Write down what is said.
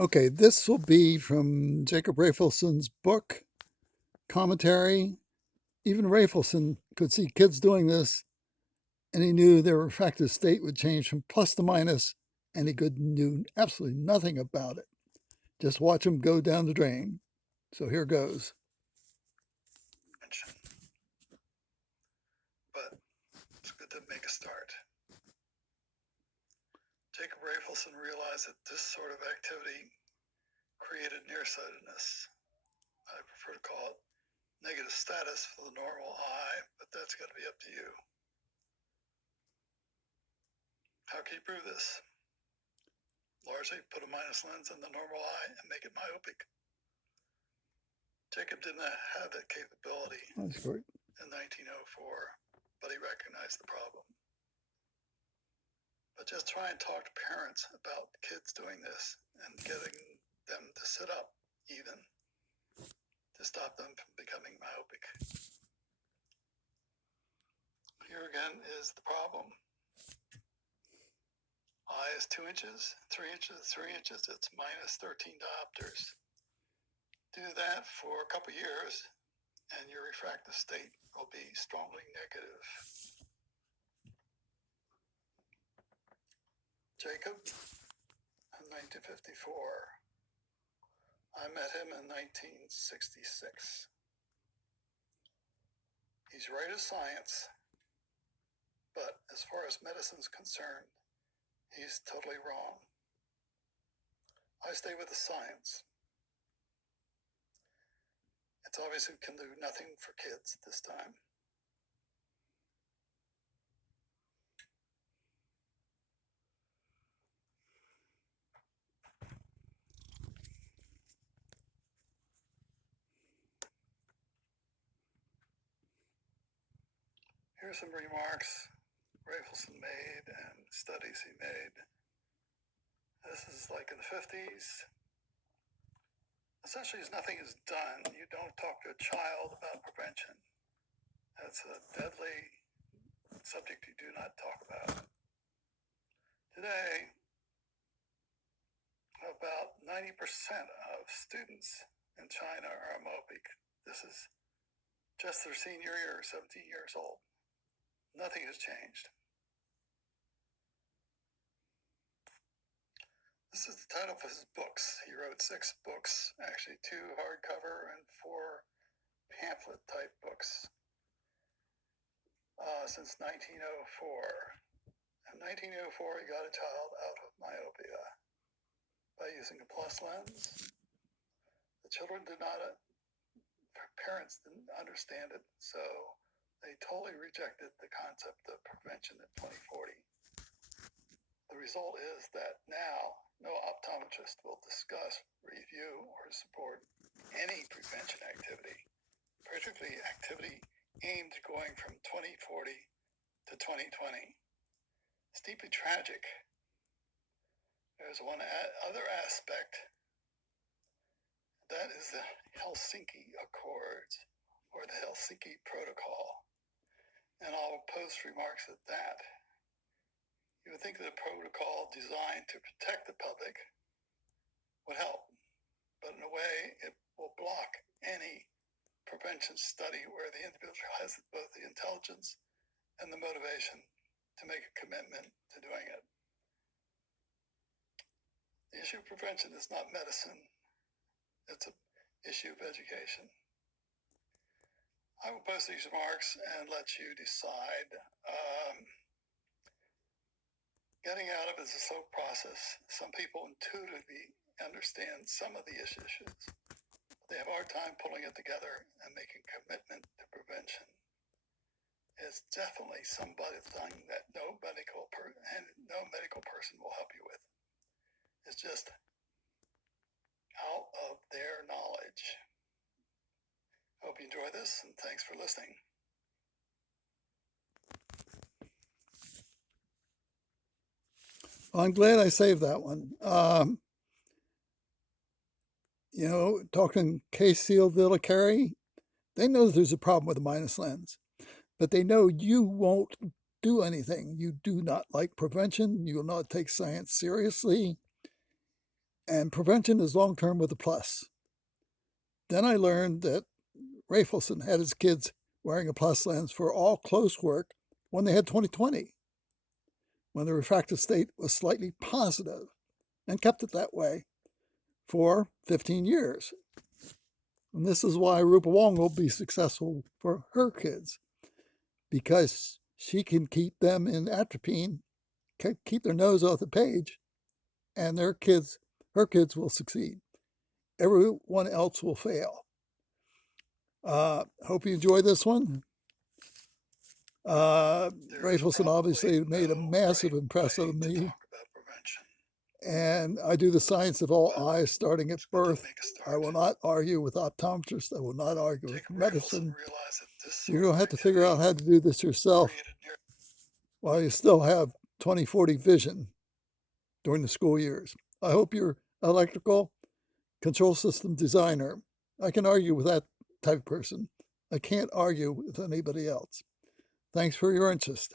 Okay, this will be from Jacob Raphaelson's book, commentary. Even Raphaelson could see kids doing this, and he knew their refractive state would change from plus to minus, and he could do absolutely nothing about it. Just watch them go down the drain. So here goes. But it's good to make a start. Jacob Raphaelson realized that this sort of activity created nearsightedness. I prefer to call it negative status for the normal eye, but that's got to be up to you. How can you prove this? Largely put a minus lens in the normal eye and make it myopic. Jacob did not have that capability That's great. in 1904, but he recognized the problem. But just try and talk to parents about kids doing this and getting them to sit up even to stop them from becoming myopic. Here again is the problem. Eye is 2 inches, 3 inches, 3 inches, it's minus 13 diopters. Do that for a couple years and your refractive state will be strongly negative. Jacob, in 1954. I met him in 1966. He's right as science, but as far as medicine's concerned, he's totally wrong. I stay with the science. It's obvious we can do nothing for kids this time. Here's some remarks Raphaelson made and studies he made. This is like in the 50s. Essentially, as nothing is done, you don't talk to a child about prevention. That's a deadly subject you do not talk about. Today, about 90% of students in China are myopic. This is just their senior year, 17 years old. Nothing has changed. This is the title of his books. He wrote 6 books, actually 2 hardcover and 4 pamphlet type books since 1904. In 1904, he got a child out of myopia by using a plus lens. The children did not, parents didn't understand it, so they totally rejected the concept of prevention at 2040. The result is that now no optometrist will discuss, review, or support any prevention activity, particularly activity aimed at going from 2040 to 2020. It's deeply tragic. There's one other aspect. That is the Helsinki Accords, or the Helsinki Protocol. And I'll post remarks at that. You would think that a protocol designed to protect the public would help, but in a way, it will block any prevention study where the individual has both the intelligence and the motivation to make a commitment to doing it. The issue of prevention is not medicine. It's an issue of education. I will post these remarks and let you decide. Getting out of it is a slow process. Some people intuitively understand some of the issues. They have a hard time pulling it together and making commitment to prevention. It's definitely something that no medical person will help you with. It's just out of their knowledge. Hope you enjoy this, and thanks for listening. Well, I'm glad I saved that one. Talking K-Seal Villicari, they know there's a problem with a minus lens, but they know you won't do anything. You do not like prevention. You will not take science seriously. And prevention is long-term with a plus. Then I learned that Raphaelson had his kids wearing a plus lens for all close work when they had 20/20, when the refractive state was slightly positive, and kept it that way for 15 years. And this is why Rupa Wong will be successful for her kids, because she can keep them in atropine, keep their nose off the page, and her kids will succeed. Everyone else will fail. Hope you enjoy this one. Raphaelson obviously made a massive impression on me. And I do the science of all eyes starting at birth. I will not argue with optometrists. I will not argue with medicine. You don't have to figure out how to do this yourself while you still have 20/40 vision during the school years. I hope you're electrical control system designer. I can argue with that type of person. I can't argue with anybody else. Thanks for your interest.